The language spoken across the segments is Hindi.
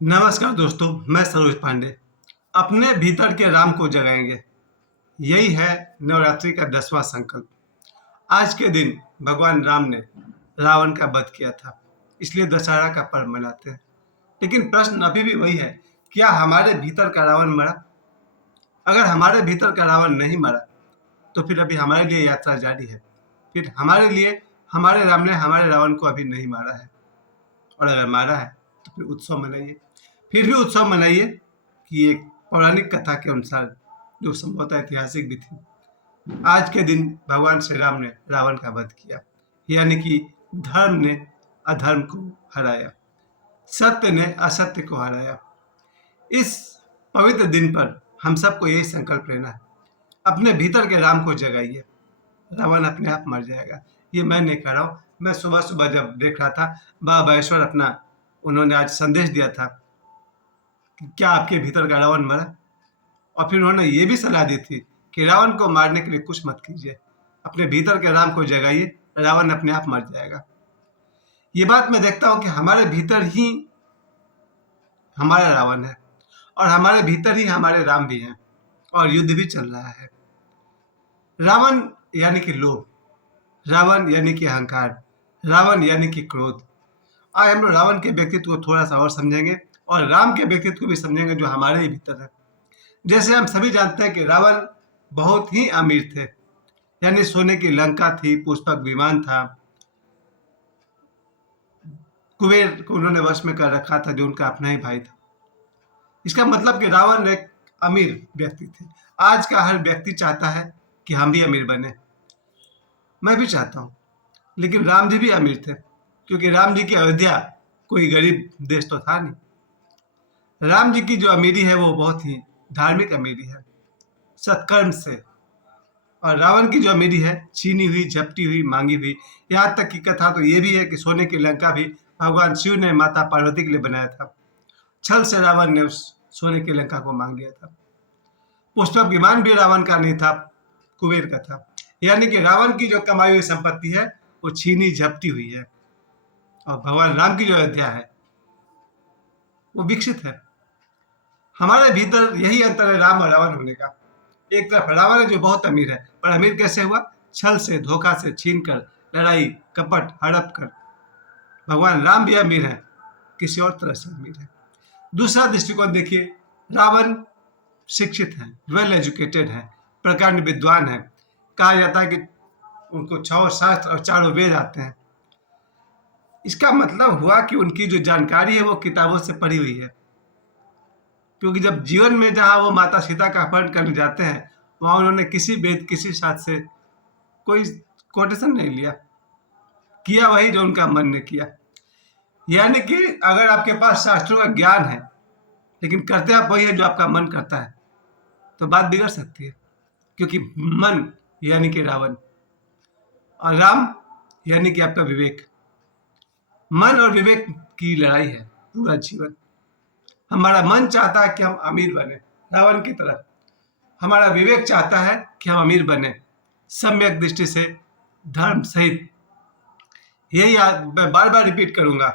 नमस्कार दोस्तों, मैं सरोज पांडे। अपने भीतर के राम को जगाएंगे, यही है नवरात्रि का 10वां संकल्प। आज के दिन भगवान राम ने रावण का वध किया था, इसलिए दशहरा का पर्व मनाते हैं। लेकिन प्रश्न अभी भी वही है, क्या हमारे भीतर का रावण मरा? अगर हमारे भीतर का रावण नहीं मरा, तो फिर अभी हमारे लिए यात्रा जारी है। फिर हमारे लिए हमारे राम ने हमारे रावण को अभी नहीं मारा है, और अगर मारा है तो फिर उत्सव मनाइए। फिर भी उत्सव मनाइए कि एक पौराणिक कथा के अनुसार, जो संभवतः ऐतिहासिक भी थी, आज के दिन भगवान श्री राम ने रावण का वध किया। यानी कि धर्म ने अधर्म को हराया, सत्य ने असत्य को हराया। इस पवित्र दिन पर हम सबको यही संकल्प लेना है, अपने भीतर के राम को जगाइए, रावण अपने आप मर जाएगा। ये मैं नहीं कह रहा हूँ। मैं सुबह सुबह जब देख रहा था, बाबा बागेश्वर अपना उन्होंने आज संदेश दिया था कि क्या आपके भीतर का रावण मरा, और फिर उन्होंने ये भी सलाह दी थी कि रावण को मारने के लिए कुछ मत कीजिए, अपने भीतर के राम को जगाइए, रावण अपने आप मर जाएगा। ये बात मैं देखता हूँ कि हमारे भीतर ही हमारा रावण है, और हमारे भीतर ही हमारे राम भी हैं, और युद्ध भी चल रहा है। रावण यानी कि लोभ, रावण यानी कि अहंकार, रावण यानी कि क्रोध। आज हम लोग रावण के व्यक्तित्व को थोड़ा सा और समझेंगे, और राम के व्यक्तित्व को भी समझेंगे जो हमारे ही भीतर है। जैसे हम सभी जानते हैं कि रावण बहुत ही अमीर थे, यानी सोने की लंका थी, पुष्पक विमान था, कुबेर को उन्होंने वश में कर रखा था, जो उनका अपना ही भाई था। इसका मतलब कि रावण एक अमीर व्यक्ति थे। आज का हर व्यक्ति चाहता है कि हम भी अमीर बने, मैं भी चाहता हूँ। लेकिन राम जी भी अमीर थे, क्योंकि राम जी की अयोध्या कोई गरीब देश तो था नहीं। राम जी की जो अमीरी है वो बहुत ही धार्मिक अमीरी है, सत्कर्म से। और रावण की जो अमीरी है, छीनी हुई, झपटी हुई, मांगी हुई। यहाँ तक की कथा तो ये भी है कि सोने की लंका भी भगवान शिव ने माता पार्वती के लिए बनाया था। छल से रावण ने उस सोने की लंका को मांग लिया था। पुष्पक विमान भी रावण का नहीं था, कुबेर का था। यानी कि रावण की जो कमाई हुई संपत्ति है वो छीनी झपटी हुई है, और भगवान राम की जो अयोध्या है वो विकसित है। हमारे भीतर यही अंतर है राम और रावण होने का। एक तरफ रावण है जो बहुत अमीर है, पर अमीर कैसे हुआ? छल से, धोखा से, छीन कर, लड़ाई, कपट, हड़प कर। भगवान राम भी अमीर है, किसी और तरह से अमीर है। दूसरा दृष्टिकोण देखिए, रावण शिक्षित है, वेल एजुकेटेड है, प्रकांड विद्वान है। कहा जाता है कि उनको 6 शास्त्र और 4 वेद आते हैं। इसका मतलब हुआ कि उनकी जो जानकारी है वो किताबों से पढ़ी हुई है, क्योंकि जब जीवन में जहाँ वो माता सीता का अपहरण करने जाते हैं, वहाँ उन्होंने किसी वेद, किसी शास्त्र से कोई कोटेशन नहीं लिया, किया वही जो उनका मन ने किया। यानी कि अगर आपके पास शास्त्रों का ज्ञान है, लेकिन करते आप वही है जो आपका मन करता है, तो बात बिगड़ सकती है। क्योंकि मन यानी कि रावण, और राम यानी कि आपका विवेक। मन और विवेक की लड़ाई है पूरा जीवन। हमारा मन चाहता है कि हम अमीर बने, रावण की तरह। हमारा विवेक चाहता है कि हम अमीर बने, सम्यक दृष्टि से, धर्म सहित। यही मैं बार बार रिपीट करूंगा,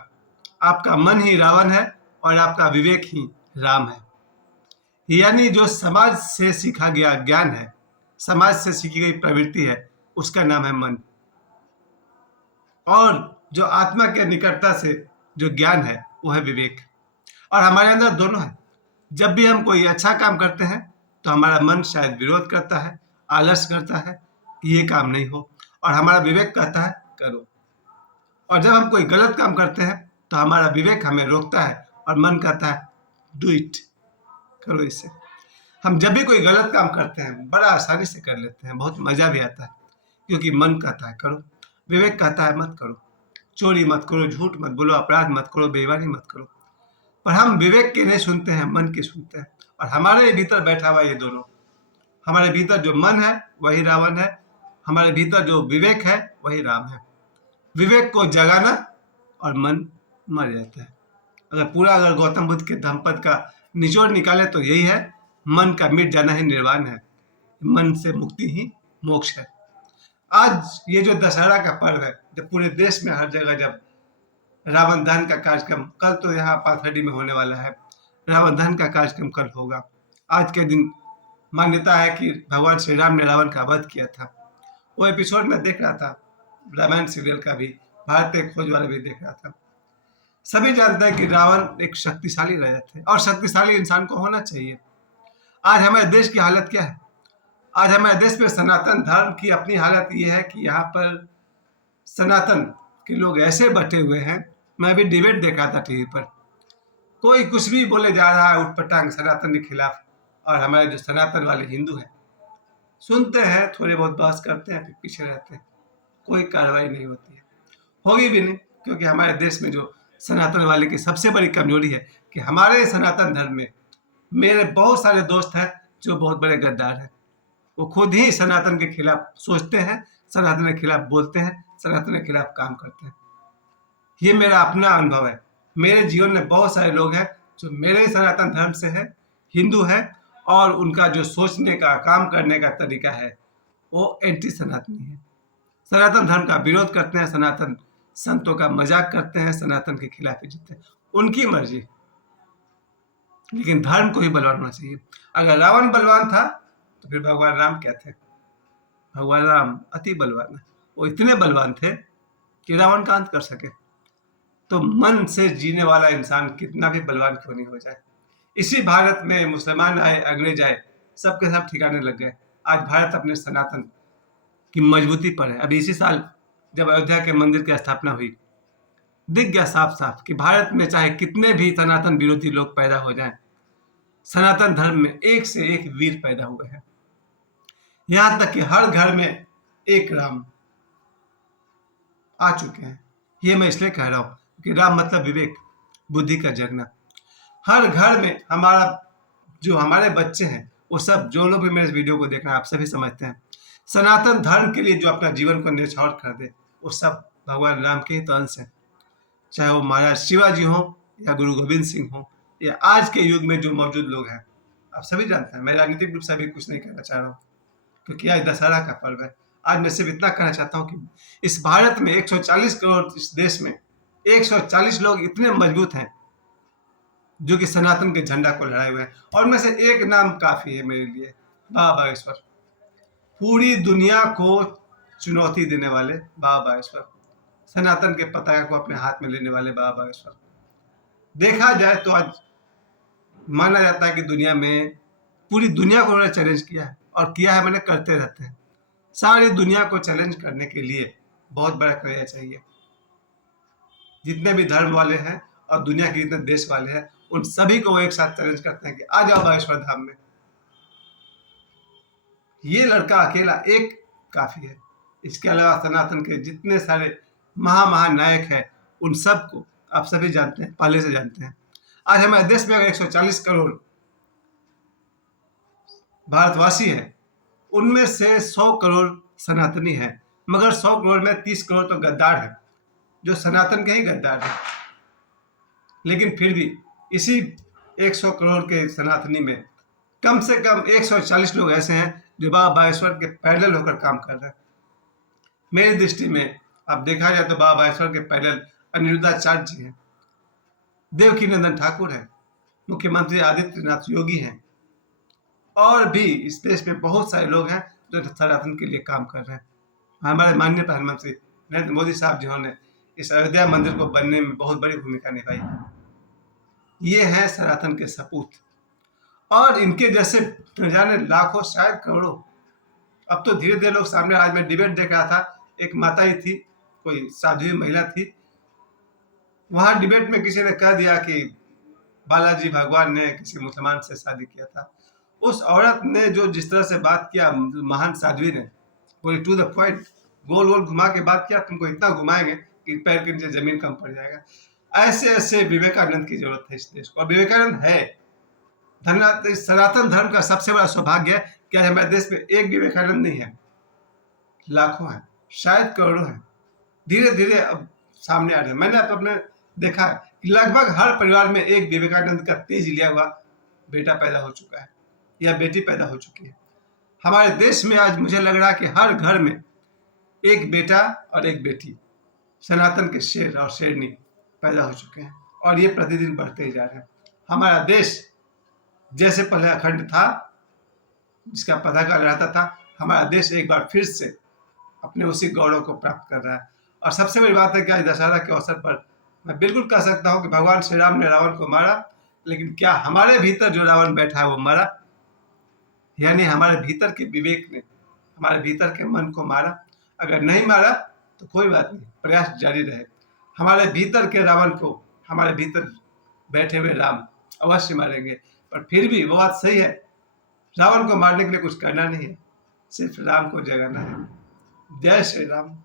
आपका मन ही रावण है और आपका विवेक ही राम है। यानी जो समाज से सीखा गया ज्ञान है, समाज से सीखी गई प्रवृत्ति है, उसका नाम है मन। और जो आत्मा के निकटता से जो ज्ञान है वो है विवेक। और हमारे अंदर दोनों है। जब भी हम कोई अच्छा काम करते हैं तो हमारा मन शायद विरोध करता है, आलस करता है कि ये काम नहीं हो, और हमारा विवेक कहता है करो। और जब हम कोई गलत काम करते हैं तो हमारा विवेक हमें रोकता है, और मन कहता है डू इट, करो इसे। हम जब भी कोई गलत काम करते हैं बड़ा आसानी से कर लेते हैं, बहुत मजा भी आता है, क्योंकि मन कहता है करो, विवेक कहता है मत करो। चोरी मत करो, झूठ मत बोलो, अपराध मत करो, बेईमानी मत करो। पर हम विवेक के नहीं सुनते हैं, मन के सुनते हैं। और हमारे भीतर बैठा हुआ ये दोनों, हमारे भीतर जो मन है वही रावण है, हमारे भीतर जो विवेक है वही राम है। विवेक को जगाना और मन मर जाता है। अगर गौतम बुद्ध के धम्मपद का निचोड़ निकाले तो यही है, मन का मिट जाना ही निर्वाण है, मन से मुक्ति ही मोक्ष है। आज ये जो दशहरा का पर्व है, जब पूरे देश में हर जगह जब रावण दहन का कार्यक्रम कल तो यहाँ पाथर्डी में होने वाला है। रावण दहन का कार्यक्रम कल होगा। आज के दिन मान्यता है कि भगवान श्री राम ने रावण का वध किया था। वो एपिसोड में देख रहा था, रामायण सीरियल का भी, भारतीय खोज वाला भी देख रहा था। सभी जानते हैं कि रावण एक शक्तिशाली राजा थे और शक्तिशाली इंसान को होना चाहिए। आज हमारे देश की हालत क्या है? आज हमारे देश में सनातन धर्म की अपनी हालत ये है कि यहाँ पर सनातन के लोग ऐसे बटे हुए हैं। मैं अभी डिबेट देख रहा था टीवी पर, कोई कुछ भी बोले जा रहा है उठपटांग सनातन के खिलाफ, और हमारे जो सनातन वाले हिंदू हैं सुनते हैं, थोड़े बहुत बहस करते हैं, फिर पीछे रहते हैं, कोई कार्रवाई नहीं होती है, होगी भी नहीं। क्योंकि हमारे देश में जो सनातन वाले की सबसे बड़ी कमजोरी है कि हमारे सनातन धर्म में मेरे बहुत सारे दोस्त हैं जो बहुत बड़े गद्दार हैं। वो खुद ही सनातन के खिलाफ सोचते हैं, सनातन के खिलाफ बोलते हैं, सनातन के खिलाफ काम करते हैं। ये मेरा अपना अनुभव है। मेरे जीवन में बहुत सारे लोग हैं जो मेरे सनातन धर्म से है, हिंदू है, और उनका जो सोचने का, काम करने का तरीका है वो एंटी सनातनी है। सनातन धर्म का विरोध करते हैं, सनातन संतों का मजाक करते हैं, सनातन के खिलाफ ही जीते हैं। उनकी मर्जी, लेकिन धर्म को ही बलवान होना चाहिए। अगर रावण बलवान था तो फिर भगवान राम क्या थे? भगवान राम अति बलवान है। वो इतने बलवान थे कि रावण का अंत कर सके। तो मन से जीने वाला इंसान कितना भी बलवान क्यों नहीं हो जाए। इसी भारत में मुसलमान आए, अंग्रेज आए, सबके सब ठिकाने लग गए। आज भारत अपने सनातन की मजबूती पर है। अभी इसी साल जब अयोध्या के मंदिर की स्थापना हुई, दिख गया साफ साफ कि भारत में चाहे कितने भी सनातन विरोधी लोग पैदा हो जाएं, सनातन धर्म में एक से एक वीर पैदा हुए हैं। यहां तक कि हर घर में एक राम आ चुके हैं। ये मैं इसलिए कह रहा हूं कि राम मतलब विवेक, बुद्धि का जगना। हर घर में हमारे बच्चे हैं, वो सब, जो लोग भी मेरे वीडियो को देख रहे हैं, आप सभी समझते हैं सनातन धर्म के लिए जो अपना जीवन को न्यौछावर कर दे, वो सब भगवान राम के ही तो अंश हैं। चाहे वो महाराज शिवाजी हो या गुरु गोविंद सिंह हो या आज के युग में जो मौजूद लोग हैं, आप सभी जानते हैं। मैं राजनीतिक रूप से भी कुछ नहीं कहना चाह रहा हूँ, क्योंकि आज दशहरा का पर्व है। आज मैं सिर्फ इतना कहना चाहता हूँ कि इस भारत में 140 करोड़, इस देश में 140 लोग इतने मजबूत हैं जो कि सनातन के झंडा को लड़ाए हुए हैं। और में से एक नाम काफी है मेरे लिए, बाबा बागेश्वर। पूरी दुनिया को चुनौती देने वाले बाबा बागेश्वर, सनातन के पताका को अपने हाथ में लेने वाले बाबा बागेश्वर। देखा जाए तो आज माना जाता है कि दुनिया में, पूरी दुनिया को उन्होंने चैलेंज किया है, और किया है मैंने, करते रहते हैं। सारी दुनिया को चैलेंज करने के लिए बहुत बड़ा क्रेज चाहिए। जितने भी धर्म वाले हैं और दुनिया के जितने देश वाले हैं, उन सभी को वो एक साथ चैलेंज करते हैं कि आ जाओ बागेश्वर धाम में। ये लड़का अकेला एक काफी है। इसके अलावा सनातन के जितने सारे महानायक हैं, उन सबको आप सभी जानते हैं, पहले से जानते हैं। आज हमारे देश में अगर 140 करोड़ भारतवासी हैं, उनमें से 100 करोड़ सनातनी हैं, मगर 100 करोड़ में 30 करोड़ तो गद्दार हैं, जो सनातन के ही गद्दार हैं। लेकिन फिर भी इसी 100 करोड़ के सनातनी में कम से कम 140 लोग ऐसे हैं जो बाबा बागेश्वर के पैरेलल होकर काम कर रहे हैं। मेरी दृष्टि में अब देखा जाए तो बाबा बागेश्वर के पैरेलल अनिरुद्धाचार्य जी हैं, देवकीनंदन ठाकुर हैं, मुख्यमंत्री आदित्यनाथ योगी हैं, और भी इस देश में बहुत सारे लोग हैं जो सनातन के लिए काम कर रहे हैं। हमारे माननीय प्रधानमंत्री नरेंद्र मोदी साहब जिन्होंने इस अयोध्या मंदिर को बनने में बहुत बड़ी भूमिका निभाई, ये हैं सनातन के सपूत। और इनके जैसे न जाने लाखों, शायद करोड़ों। अब तो धीरे धीरे लोग सामने। आज मैं डिबेट देख रहा था, एक माता ही थी, कोई साध्वी महिला थी, वहां डिबेट में किसी ने कह दिया कि बालाजी भगवान ने किसी मुसलमान से शादी किया था। उस औरत ने जो जिस तरह से बात किया, महान साध्वी ने, बोली टू द पॉइंट, गोल गोल घुमा के बात किया, तुमको इतना घुमाएंगे कि पैर के नीचे जमीन कम पड़ जाएगा। ऐसे ऐसे विवेकानंद की जरूरत है इस देश को, और विवेकानंद है। धन्यवाद। सनातन धर्म का सबसे बड़ा सौभाग्य है कि आज हमारे देश में एक विवेकानंद नहीं है, लाखों हैं, शायद करोड़ों हैं। धीरे धीरे अब सामने आ रहे हैं। मैंने अब अपने देखा है कि लगभग हर परिवार में एक विवेकानंद का तेज लिया हुआ बेटा पैदा हो चुका है या बेटी पैदा हो चुकी है। हमारे देश में आज मुझे लग रहा है कि हर घर में एक बेटा और एक बेटी सनातन के शेर और शेरनी पैदा हो चुके हैं और ये प्रतिदिन बढ़ते ही जा रहे हैं। हमारा देश जैसे पहले अखंड था, जिसका पताका लहराता था, हमारा देश एक बार फिर से अपने उसी गौरव को प्राप्त कर रहा है। और सबसे बड़ी बात है कि आज दशहरा के अवसर पर मैं बिल्कुल कह सकता हूँ कि भगवान श्री राम ने रावण को मारा, लेकिन क्या हमारे भीतर जो रावण बैठा है वो मरा? यानी हमारे भीतर के विवेक ने हमारे भीतर के मन को मारा? अगर नहीं मारा तो कोई बात नहीं, प्रयास जारी रहे। हमारे भीतर के रावण को हमारे भीतर बैठे हुए राम अवश्य मारेंगे। पर फिर भी वो बात सही है, रावण को मारने के लिए कुछ करना नहीं है, सिर्फ राम को जगाना है। जय श्री राम।